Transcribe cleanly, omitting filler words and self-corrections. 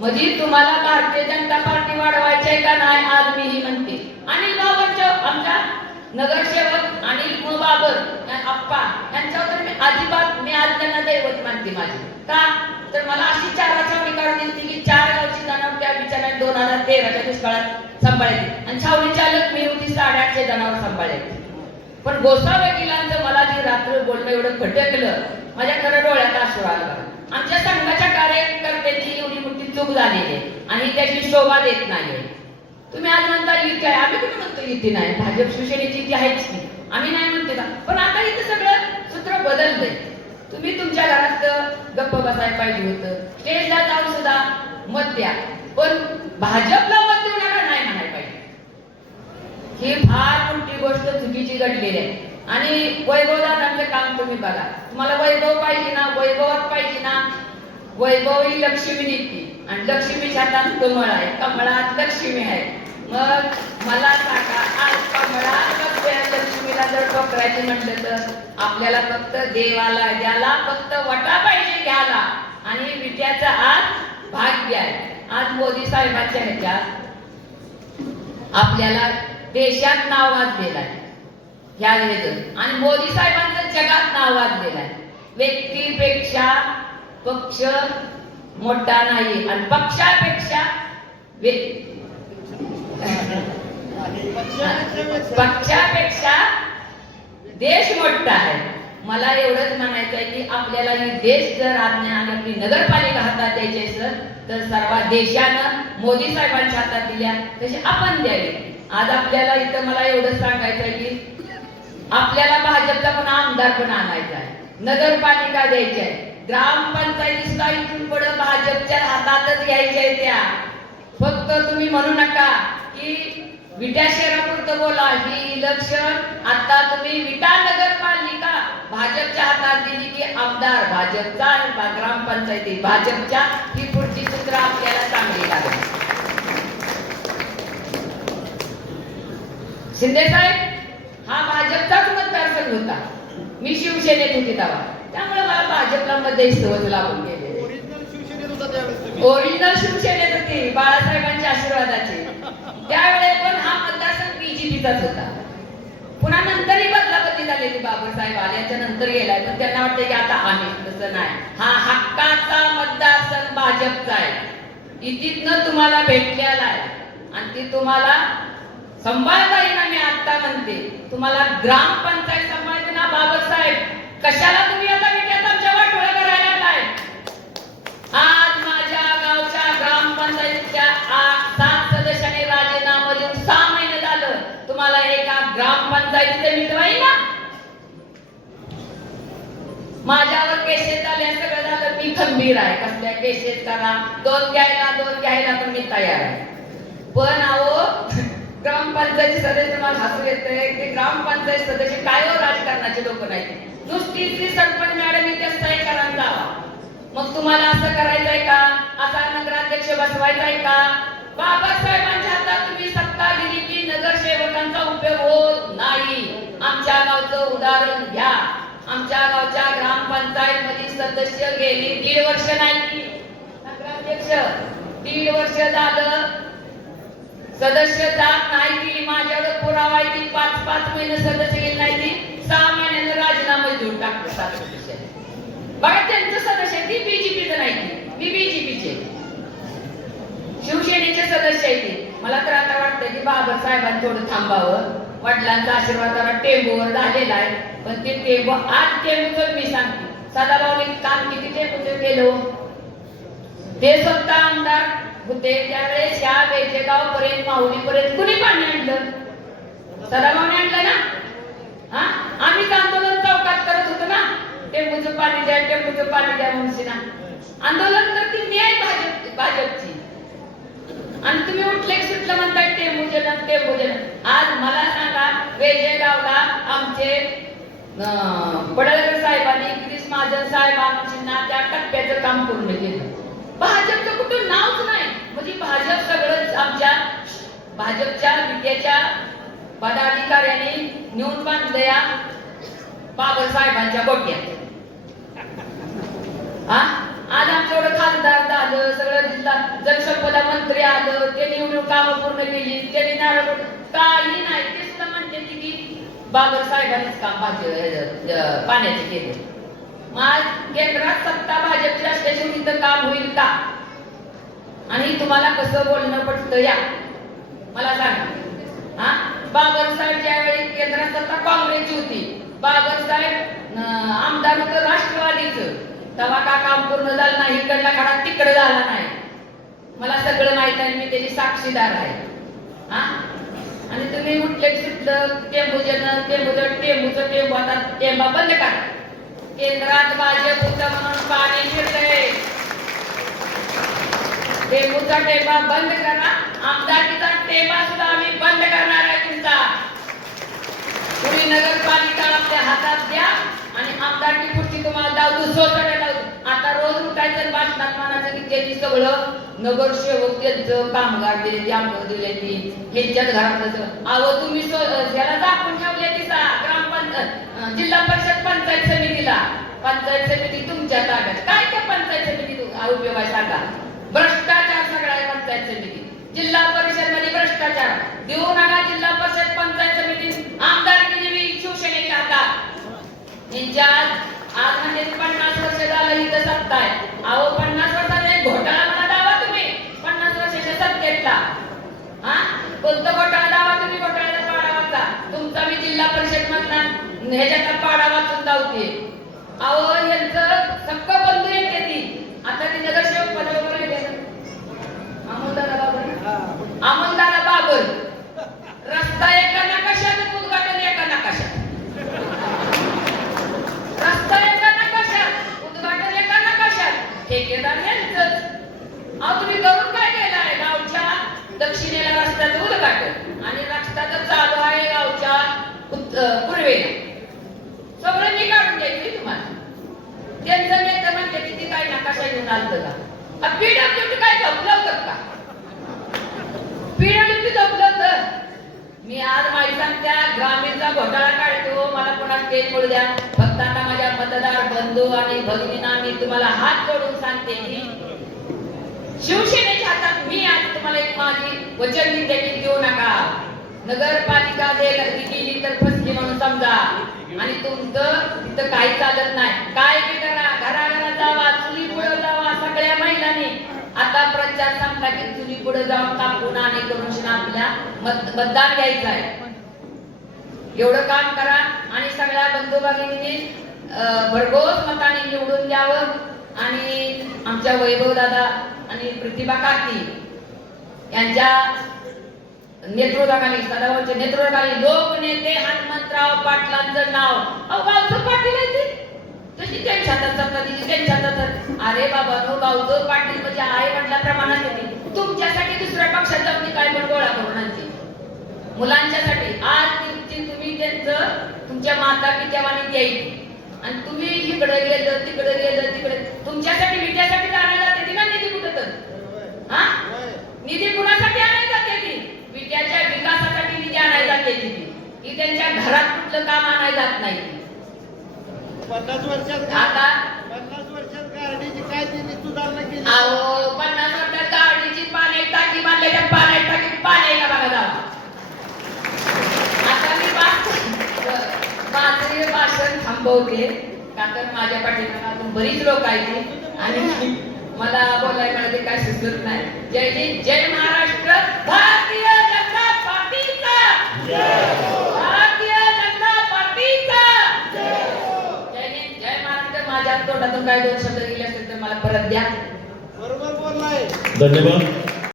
म्हणजे तुम्हाला भारतीय जनता पार्टी वाढवायची आहे का नाही आज मी ही म्हणते. आणि आमच्या नगरसेवक अनिल बाबर अप्पा यांच्यावर मी अजिबात मी आज त्यांना दैवत मानते माझी. का तर मला अशी छावणी काढून दिली की 4 गावची जनावर त्या बिचाऱ्याने 2013च्या दुष्काळात सांभाळली आणि छावणी चालक मी होती 850 जनावर सांभाळायची. पण गोसा वकिलांचं मला जी रात्र बोलणं एवढं खटकलं माझ्या खरं डोळ्यात अश्रू आला. आमच्या संघाच्या कार्यकर्त्यांची एवढी मोठी चूक झालेली आहे आणि त्याची शोभा देत नाही. तुम्ही आज म्हणता युती आहे, आम्ही कुठे म्हणतो युती नाही, भाजप शिवसेनेची युती आहेच की, आम्ही नाही म्हणते का. पण आता इथं सगळं सूत्र बदललंय. तुम्ही तुमच्या घरात गप्प बसायला पाहिजे होतं, स्टेजला जाऊन सुद्धा मत द्या, पण भाजपला मत देऊ नका नाही म्हणायला पाहिजे. ही फार मोठी गोष्ट चुकीची घडलेली आहे. आणि वैभवदादांचं काम तुम्ही बघा. तुम्हाला वैभव पाहिजे ना, वैभवात पाहिजे ना, वैभव ही लक्ष्मी निघते आणि लक्ष्मीच्या हातात कमळ आहे, कमळात लक्ष्मी आहे. मग मला सांगा आज कमळात लक्ष्मीला जर टोकरायची म्हटलं तर आपल्याला फक्त देवाला द्याला फक्त वटा पाहिजे घ्यायला आणि विट्याचा आज भाग्य आहे. आज मोदी साहेबांच्या ह्याच्यात आपल्याला देशात नाव वाजलेलं आहे ह्या वेळेचं आणि मोदी साहेबांचं जगात नाव वाजलेलं आहे. व्यक्तीपेक्षा पक्ष मोठा नाही आणि पक्षापेक्षा पक्षापेक्षा देश मोठा आहे. मला एवढंच म्हणायचं आहे की आपल्याला ही देश जर आज्ञा आणि नगरपालिका हातात द्यायची असेल तर सर्व देशानं मोदी साहेबांच्या हातात दिल्या तसे आपण द्यावी. आज आपल्याला इथं मला एवढंच सांगायचं आहे की आपल्याला भाजपचा पण आमदार पण आणायचा आहे, नगरपालिका द्यायची आहे, ग्रामपंचायतीचा इथून पुढे भाजपच्या हातातच घ्यायच्या आहे. त्या फक्त तुम्ही म्हणू नका की विटा शहरापुरतं बोला. ही इलेक्शन आता तुम्ही विटा नगरपालिका भाजपच्या हातात दिली की आमदार भाजपचा, ग्रामपंचायती भाजपच्या, ही पुढची सूत्र आपल्याला चांगली लागेल. शिंदे साहेब हा भाजपचाच मतदारसंघ होता, मी शिवसेनेत होती तेव्हा, त्यामुळे मला भाजपला मध्ये सवय लागून गेले. ओरिजिनल शिवसेनेत होती बाळासाहेबांच्या आशीर्वादाची. त्यावेळेस पण हा मतदारसंघ बीजेपीचाच होता. पुन्हा नंतरही बदलाबदली झालेली, बाबासाहेब आल्याच्या नंतर गेलाय, पण त्यांना वाटतं की आता आम्ही, तसं नाही. हा हक्काचा मतदारसंघ भाजपचा आहे, इथनं तुम्हाला भेटलेला आहे आणि ती तुम्हाला सांभाळता येणार. मी आता म्हणते तुम्हाला ग्रामपंचायत सांभाळते ना बाबासाहेब, कशाला तुम्ही आता विट्यात आमच्या वाटोळ्या करायला लागलाय. आज माझ्या गावच्या ग्रामपंचायतीच्या 7 सदस्यांनी राजीनामा देऊन 6 महिने झालं. तुम्हाला एका ग्रामपंचायतीचे मित्र आहे ना, माझ्यावर केसेस झाल्या, सगळं झालं, मी खंबीर आहे. कसल्या केसेस करा, 2 घ्यायला पण मी तयार आहे. पण अहो ग्रामपंचायत सदस्य मला हसू येतंय की ग्रामपंचायत सदस्य काय हो राजकारणाचे लोक नाही. नुसती इथली सरपंच मॅडम इथे सही करायला जावा. मग तुम्हाला असं करायचंय का, असा नगराध्यक्ष बसवायचा आहे का. बाबासाहेबांच्या हातात तुम्ही सत्ता दिली की नगरसेवकांचा उपयोग होत नाही. आमच्या गावचं उदाहरण घ्या. आमच्या गावच्या ग्रामपंचायत मध्ये सदस्य गेली 1.5 वर्ष नाही, नगराध्यक्ष 1.5 वर्ष झालं सदस्य जात नाही की माझ्याकडे पुरावा आहे की 5-5 महिने सदस्य गेले नाही की 6 महिन्याने राजीनामा देऊन टाकतो 7 सदस्य. बघा त्यांचं सदस्य ती बीजेपीचं नाही, मी बीजेपीचे शिवसेनेचे सदस्य आहे ते. मला तर आता वाटतं की बाबासाहेबांनी थोडं थांबावं. वडिलांचा आशीर्वाद टेंबूवर झालेला आहे, पण ते टेंबू आज टेंबूच मी सांगते सदाभाऊने काम किती टेंबूचं केलं. ते स्वतः आमदार होते त्यावेळेस या बेचेगाव पर्यंत माहुली पर्यंत कुणी पाणी आणलं, सदाभाऊने आणलं ना. हा आम्ही आंदोलन चौकात करत होतो ना, टेंबूचं पाणी द्या, टेंबूचं पाणी द्या म्हणून ना आंदोलन करते न्याय भाजपची. आणि तुम्ही उठले सुटलं म्हणताय टेंबूजन टेंबूजन. आज मला सांगा बेचेगावला आमचे पडळकर साहेबांनी गिरीश महाजन साहेबांना त्या टप्प्याचं काम पूर्ण केलं. भाजपचं कुठं नावच नाही. म्हणजे भाजप सगळं आमच्या भाजपच्या विद्याच्या पदाधिकाऱ्यांनी नेऊन बांधलं या बाबासाहेबांच्या गोट्यात. आज आमच्याकडे खासदार झालं, सगळं जिल्हा जलसंपदा मंत्री आलं, त्यांनी एवढी कामं पूर्ण केली, त्यांनी नारळ काही नाही, ते सुद्धा म्हणते की बाबर साहेबांनीच काम पाण्याचे केलं. मग केंद्रात सत्ता भाजपची असल्याशिवाय तिथं काम होईल का? आणि तुम्हाला कसं बोलणं पडतं या मला सांगा. हा, बाबर साहेब ज्यावेळी केंद्रात सत्ता काँग्रेसची होती, बाबर साहेब आमदार होतं राष्ट्रवादीचं, तेव्हा का काम पूर्ण झालं नाही, इकडला खडा तिकडे झाला नाही, मला सगळं माहित आहे, मी त्याची साक्षीदार आहे. हा, आणि तुम्ही उठले सुटलं टेंबूचं टेंबू आता टेंबा बंद करा. केंद्रात भाजप होतं म्हणून पाणी फिरलंय, टेंबूचा टेंबा बंद करा. आमदारकीचा टेंबा सुद्धा आम्ही बंद करणार आहे तुमचा. तुम्ही नगरपालिका आपल्या हातात द्या आणि आमदारकी पुढची तुम्हाला दावू स्वतःला दावू. आता रोज उठायचं भाषणात म्हणायचं की त्यांनी सगळं नगरसेवक त्यांचं कामगार दिले, ती आमदार दिले, ती ह्यांच्याच घरातलं. अहो तुम्ही याला दाखवून ठेवले ती जिल्हा परिषद पंचायत समितीला. पंचायत समिती तुमच्या ताब्यात. काय त्या पंचायत समिती उपयोग आहे सांगा? भ्रष्टाचार सगळा आहे पंचायत समिती. जिल्हा परिषद मध्ये भ्रष्टाचार देऊ नका. जिल्हा परिषद पंचायत समिती आमदारकी देवी शिवसेनेच्या हातात. यांच्यात आज म्हणजे 50 वर्ष झालं इथं सत्ता आहे. अहो 50 वर्षाचा एक घोटाळा मला दावा तुम्ही 50 वर्षाच्या सत्तेतला. हा, कोणतं घोटाळा दावा तुम्ही? घोटाळ्याचा पाडा वाचा तुमचा. मी जिल्हा परिषद मधला ह्याच्यातला पाडा वाचून दावते. अहो यांचं सक्क बंधू येते ती. आता ती नगरसेवक पदावर येते अमोलदादा बाबर. रस्ता एका नकाशात, उद्घाटन एका नकाशात. रस्ता एका नकाशात, उद्घाटन एका नकाशात. ठेकेदार यांचंच. अहो तुम्ही करून काय केलंय? गावच्या दक्षिणेला रस्त्याचं उद्घाटन आणि रस्ता तर चालू आहे गावच्या पूर्वेला. सगळं मी काढून द्यायची तुम्हाला. त्यांचं नेतं म्हणते की ती काय नकाशा घेऊन आलं का? पीडब्ल्यूडी काय झोपलं होतं का? पीडब्ल्यूडी झोपलं होतं. मी आज माहिती सांगत्या ग्रामीणचा घोटाळा काढतो, मला कोणा स्टेज पडू द्या. फक्त आता माझ्या मतदार बंधू आणि भगिनींना मी तुम्हाला हात जोडून सांगते की शिवसेनेच्या हातात मी आज तुम्हाला एक माझी वचन देते की देऊ नका. नगरपालिका गेली तर फसली म्हणून समजा. आणि तुमचं तिथं काही चालत नाही. काय बी करा, घराघरात जावा, चुली पुढे जावा. सगळ्या महिलांनी आता प्रचार संपला की चुली पुढे जाऊन कापून आणि करून आपल्या मतदान घ्यायचं आहे. एवढं काम करा आणि सगळ्या बंधू भगिनींनी भरघोस मताने निवडून द्यावं. आणि आमच्या वैभव दादा आणि प्रतिभा काकी यांच्या नेतृत्वाखाली, सदाभाऊच्या नेतृत्वाखाली लोकनेते हनुमंतराव पाटलांचं नाव. अहो गावचं पाटील आहे ते. तशी त्यांच्या हातात सत्ता दिली, त्यांच्या हातात. अरे बाबा नो, गावचं पाटील म्हणजे आई वडिलांप्रमाणात येते. तुमच्यासाठी दुसऱ्या पक्षात जाऊन काय पण गोळा करून आणते मुलांच्यासाठी. आज तुम्ही त्यांचं तुमच्या माता पित्यावानी द्यायची आणि तुम्ही इकडे गेलं तिकडे तुमच्यासाठी विद्यासाठी आणायला जाते ती ना निधी कुठं तर. हा, निधी कुणासाठी आणायला जाते ती? विद्याच्या विकासासाठी निधी आणायला जाते ती त्यांच्या घरात कुठलं काम आणायला जात नाही. 50 वर्षात आता 50 वर्षात गाडीची काय दिली सुधारणा केली? अहो 50 वर्षात गाडीची पाण्याची टाकी बांधली, त्या पाण्याची टाकी पाण्याला बघा जावा. आता मी माझे भाषण थांबवते का तर माझ्या पाठीमागे अजून बरीच लोक आहेत आणि मला बोलायला ते काय सुचत नाही. जय हिंद, जय महाराष्ट्र. भारतीय जनता पार्टीचा भारतीय जनता पार्टीचा जय हिंद, जय महाराष्ट्र. माझ्या तोंडातून काय दोन शब्द गेले असेल तर मला परत द्या. बरोबर बोललाय. धन्यवाद.